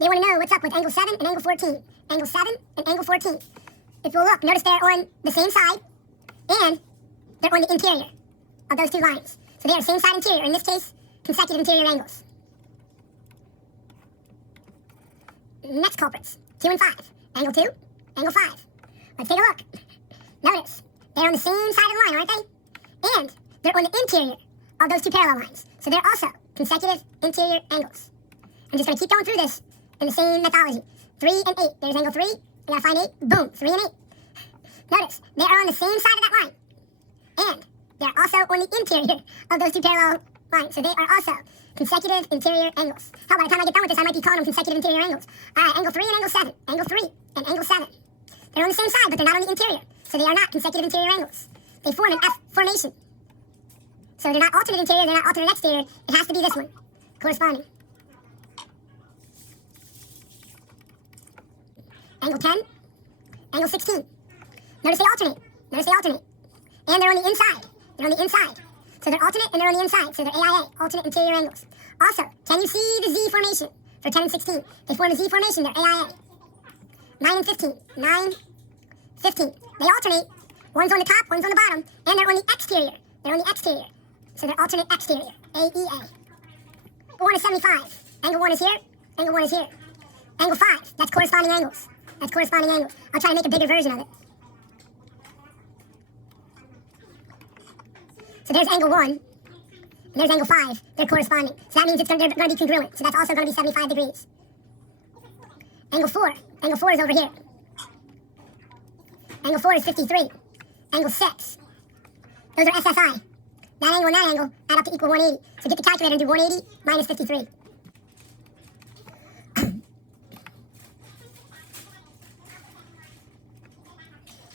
they want to know what's up with angle 7 and angle 14. Angle 7 and angle 14. If you'll look, notice they're on the same side, and they're on the interior of those two lines. So they are same side interior, in this case, consecutive interior angles. Next culprits, 2 and 5. Angle 2, angle 5. Let's take a look. Notice, they're on the same side of the line, aren't they? And they're on the interior of those two parallel lines. So they're also consecutive interior angles. I'm just going to keep going through this in the same methodology. 3 and 8. There's angle 3. I got to find 8. Boom. 3 and 8. Notice, they are on the same side of that line. And they're also on the interior of those two parallel lines. So they are also consecutive interior angles. Hell, by the time I get done with this, I might be calling them consecutive interior angles. All right, angle 3 and angle 7. Angle 3 and angle 7. They're on the same side, but they're not on the interior. So they are not consecutive interior angles. They form an F formation. So they're not alternate interior, they're not alternate exterior. It has to be this one, corresponding. Angle 10, angle 16. Notice they alternate. Notice they alternate. And they're on the inside. They're on the inside. So they're alternate and they're on the inside. So they're AIA, alternate interior angles. Also, can you see the Z formation for 10 and 16? They form a Z formation, they're AIA. 9 and 15. 9, 15. They alternate. One's on the top, one's on the bottom, and they're on the exterior. They're on the exterior. So they're alternate exterior, AEA. 1 is 75. Angle 1 is here, angle 1 is here. Angle 5, that's corresponding angles. That's corresponding angles. I'll try to make a bigger version of it. So there's angle 1, and there's angle 5. They're corresponding. So that means they're going to be congruent. So that's also going to be 75 degrees. Angle 4. Angle 4 is over here. Angle 4 is 53. Angle 6. Those are SSI. That angle and that angle add up to equal 180. So get the calculator and do 180 minus 53.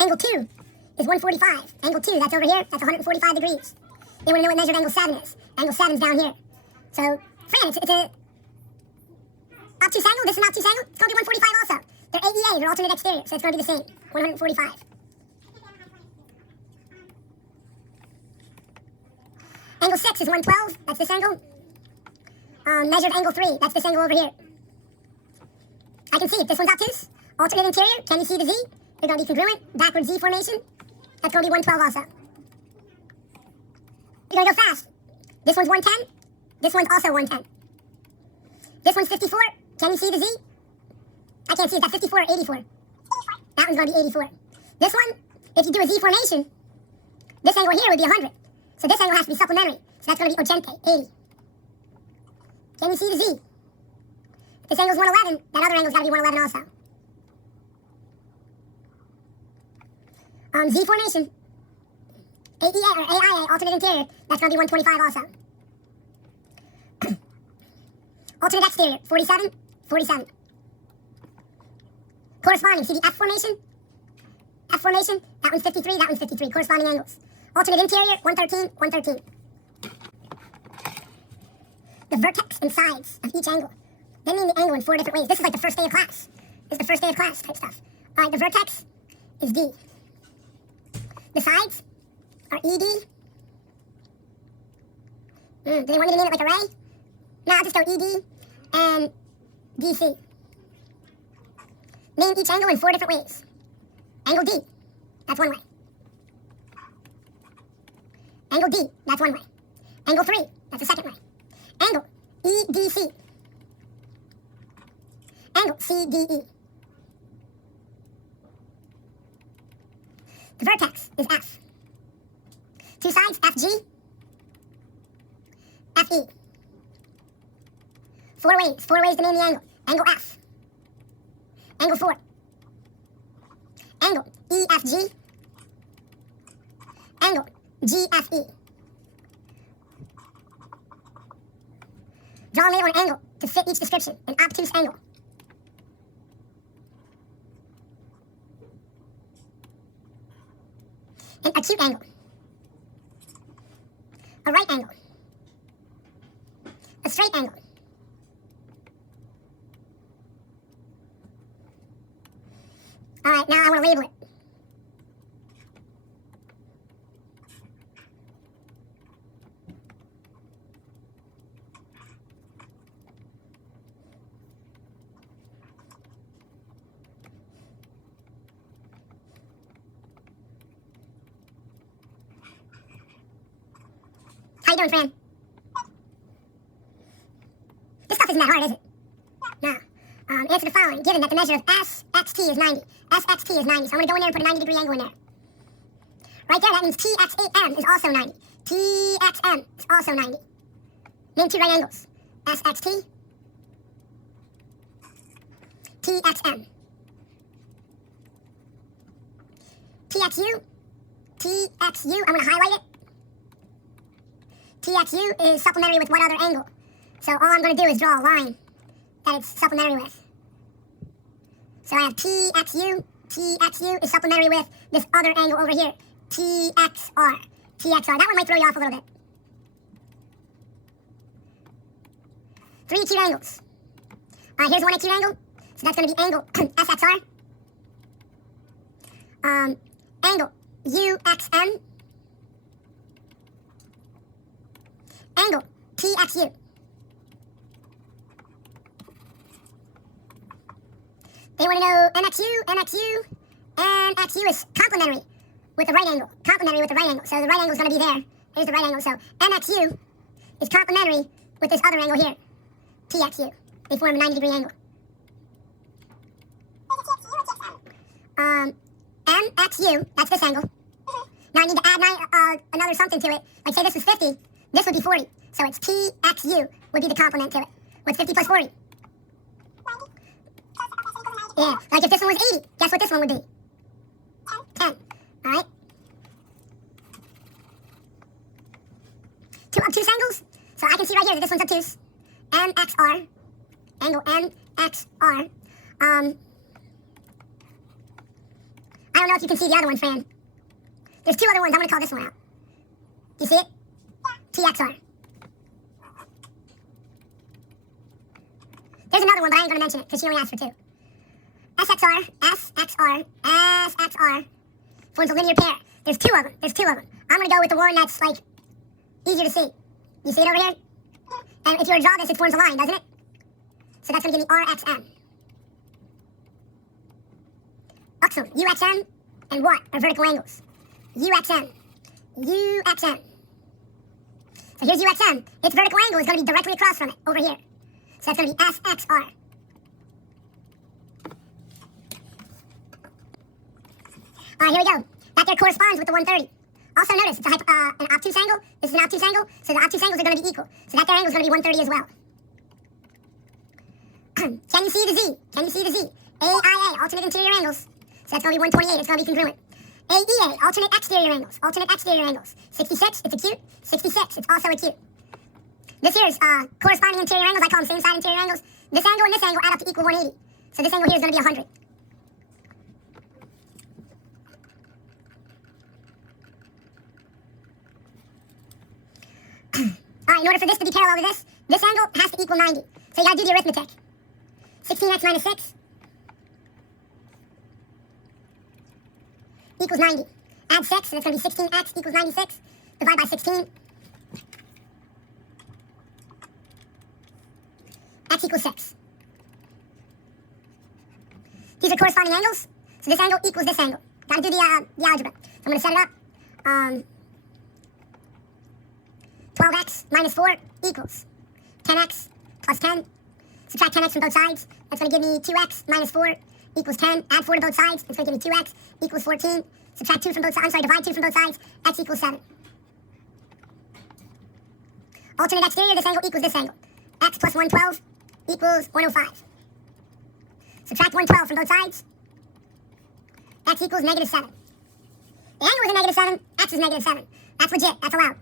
Angle 2 is 145. Angle 2, that's over here. That's 145 degrees. They want to know what measured angle 7 is. Angle 7 is down here. So, Fran, it's a obtuse angle. This is an obtuse angle. It's going to be 145 also. They're AEA. They're alternate exterior. So it's going to be the same. 145. Angle 6 is 112. That's this angle. Measured angle 3. That's this angle over here. I can see it. This one's obtuse. Alternate interior. Can you see the Z? They're going to be congruent. Backward Z formation. That's going to be 112 also. You're going to go fast. This one's 110. This one's also 110. This one's 54. Can you see the Z? I can't see it. That's 54 or 84. That one's going to be 84. This one, if you do a Z formation, this angle here would be 100. So this angle has to be supplementary. So that's going to be Ogente, 80. Can you see the Z? If this angle's 111, that other angle's got to be 111 also. Z formation, AEA or AIA, alternate interior, that's going to be 125 also. Alternate exterior, 47, 47. Corresponding, see the F formation? F formation, that one's 53, that one's 53, corresponding angles. Alternate interior, 113, 113. The vertex and sides of each angle. They mean the angle in 4 different ways. This is like the first day of class. This is the first day of class type stuff. All right, the vertex is D. The sides are ED. Do they want me to name it like a ray? No, I'll just go ED and DC. Name each angle in 4 different ways. Angle D, that's one way. Angle D, that's one way. Angle 3, that's the second way. Angle EDC. Angle CDE. The vertex is F. 2 sides, FG, FE. 4 ways to name the angle. Angle F. Angle 4. Angle EFG. Angle GFE. Draw a label and angle to fit each description. An obtuse angle. An acute angle. A right angle. A straight angle. Alright, now I want to label it. How you doing, Fran? This stuff isn't that hard, is it? No. Answer the following. Given that the measure of SXT is 90. SXT is 90. So I'm going to go in there and put a 90-degree angle in there. Right there, that means TXM is also 90. TXM is also 90. Name two right angles. SXT. TXM. TXU. TXU. I'm going to highlight it. TXU is supplementary with what other angle? So all I'm going to do is draw a line that it's supplementary with. So I have TXU. TXU is supplementary with this other angle over here. TXR. TXR. That one might throw you off a little bit. Three acute angles. Here's one acute angle. So that's going to be angle SXR. Angle UXM. Angle TXU. They want to know MXU. MXU is complementary with the right angle. Complementary with the right angle. So the right angle is going to be there. Here's the right angle. So MXU is complementary with this other angle here. TXU. They form a 90-degree angle. MXU, that's this angle. Now I need to add another something to it. Like say this was 50, this would be 40. So it's TXU would be the complement to it. What's 50 plus 40? Yeah, like if this one was 80, guess what this one would be? 10. Alright? Two obtuse angles. So I can see right here that this one's obtuse. MXR. Angle MXR. I don't know if you can see the other one, Fran. There's two other ones. I'm going to call this one out. Do you see it? TXR. There's another one, but I ain't going to mention it because she only asked for two. SXR forms a linear pair. There's two of them. I'm going to go with the one that's, like, easier to see. You see it over here? And if you were to draw this, it forms a line, doesn't it? So that's going to give me RXM. Excellent. UXM and what are vertical angles? UXM. So here's UXM. Its vertical angle is going to be directly across from it, over here. So that's going to be SXR. Here we go. That there corresponds with the 130. Also notice, it's an obtuse angle. This is an obtuse angle, so the obtuse angles are going to be equal. So that there angle is going to be 130 as well. Can you see the Z? AIA, alternate interior angles. So that's going to be 128. It's going to be congruent. AEA, alternate exterior angles. 66, it's acute. 66, it's also acute. This here is corresponding interior angles. I call them same side interior angles. This angle and this angle add up to equal 180. So this angle here is going to be 100. In order for this to be parallel to this angle has to equal 90. So you got to do the arithmetic. 16x minus 6 equals 90. Add 6, so that's going to be 16x equals 96. Divide by 16. X equals 6. These are corresponding angles. So this angle equals this angle. Got to do the algebra. So I'm going to set it up. 12x minus 4 equals 10x plus 10. Subtract 10x from both sides. That's going to give me 2x minus 4 equals 10. Add 4 to both sides. That's going to give me 2x equals 14. Subtract 2 from both sides. Divide 2 from both sides. X equals 7. Alternate exterior, this angle equals this angle. X plus 112 equals 105. Subtract 112 from both sides. X equals negative 7. The angle is a negative 7. X is negative 7. That's legit. That's allowed.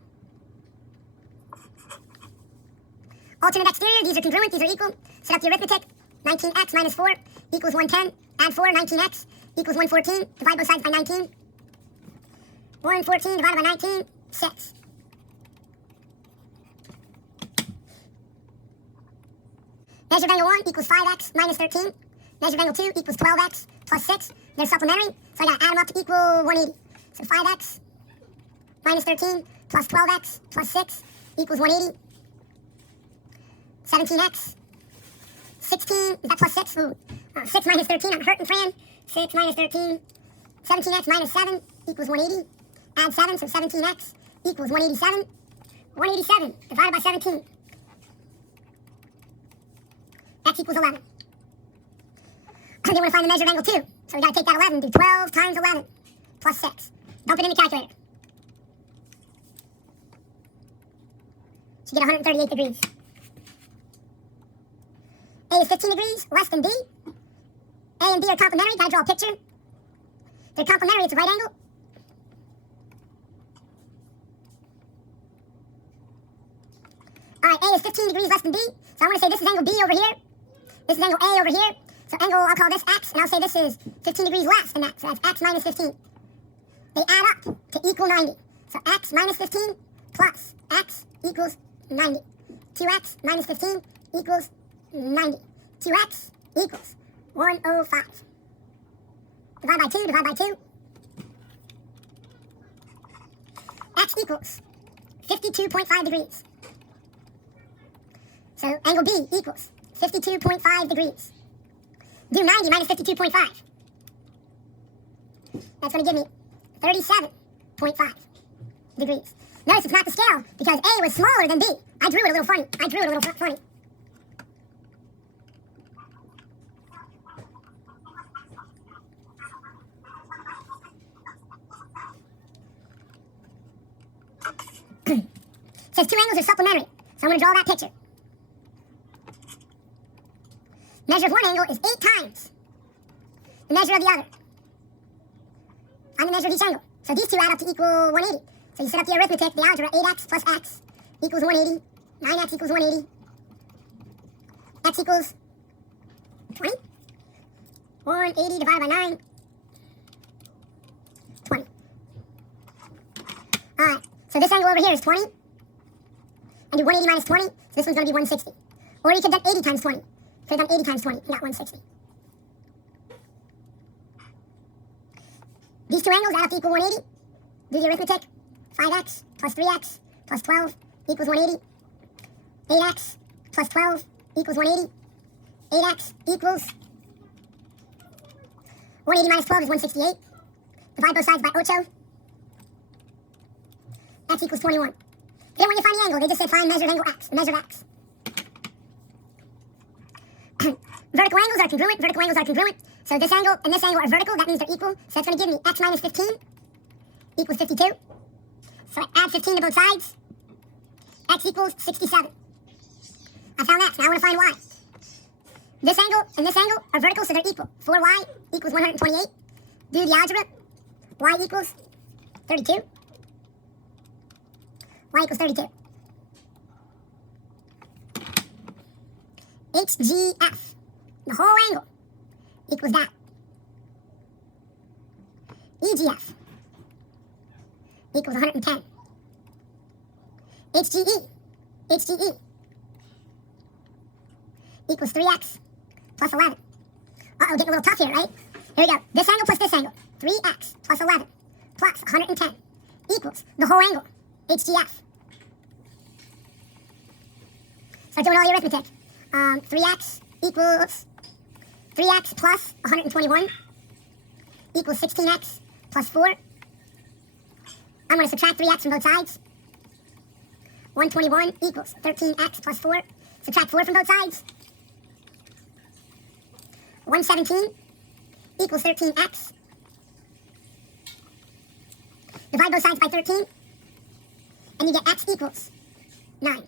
Alternate exterior, these are congruent, these are equal. Set up the arithmetic. 19x minus 4 equals 110. Add 4, 19x equals 114. Divide both sides by 19. 114 divided by 19, 6. Measure of angle 1 equals 5x minus 13. Measure of angle 2 equals 12x plus 6. They're supplementary, so I got to add them up to equal 180. So 5x minus 13 plus 12x plus 6 equals 180. 17x. 16, is that plus 6? Ooh. 6 minus 13, I'm hurting, Fran. 6 minus 13. 17x minus 7 equals 180. Add 7, so 17x equals 187. 187 divided by 17. X equals 11. They want to find the measure of angle 2. So we got to take that 11 and do 12 times 11 plus 6. Dump it in the calculator. So you get 138 degrees. A is 15 degrees less than B. A and B are complementary. Got to draw a picture. They're complementary. It's a right angle. All right, A is 15 degrees less than B. So I'm going to say this is angle B over here. This is angle A over here. So angle, I'll call this X, and I'll say this is 15 degrees less than that. So that's X minus 15. They add up to equal 90. So X minus 15 plus X equals 90. 2X minus 15 equals 90. 2X equals 105. Divide by 2, divide by 2. X equals 52.5 degrees. So angle B equals 52.5 degrees. Do 90 minus 52.5. That's going to give me 37.5 degrees. Notice it's not the scale because A was smaller than B. I drew it a little funny. It says two angles are supplementary. So I'm going to draw that picture. Measure of one angle is 8 times the measure of the other. Find the measure of each angle. So these two add up to equal 180. So you set up the arithmetic, the algebra, 8x plus x equals 180. 9x equals 180. X equals 20. 180 divided by 9. 20. Alright, so this angle over here is 20. And do 180 minus 20. So this one's going to be 160. Or you could have done 80 times 20. Could have done 80 times 20 and got 160. These two angles add up to equal 180. Do the arithmetic. 5x plus 3x plus 12 equals 180. 8x plus 12 equals 180. 8x equals 180 minus 12 is 168. Divide both sides by 8. X equals 21. They don't want you to find the angle. They just said find measure of angle x. Measure of x. Vertical angles are congruent. Vertical angles are congruent. So this angle and this angle are vertical. That means they're equal. So that's going to give me x minus 15 equals 52. So I add 15 to both sides. X equals 67. I found x. Now I want to find y. This angle and this angle are vertical, so they're equal. 4y equals 128. Do the algebra. Y equals 32. Y equals 32. HGF, the whole angle, equals that. EGF equals 110. HGE equals 3x plus 11. Uh-oh, getting a little tough here, right? Here we go. This angle plus this angle. 3x plus 11 plus 110 equals the whole angle, HGF. Start doing all the arithmetic. 3x equals 3x plus 121 equals 16x plus 4. I'm going to subtract 3x from both sides. 121 equals 13x plus 4. Subtract 4 from both sides. 117 equals 13x. Divide both sides by 13. And you get x equals 9.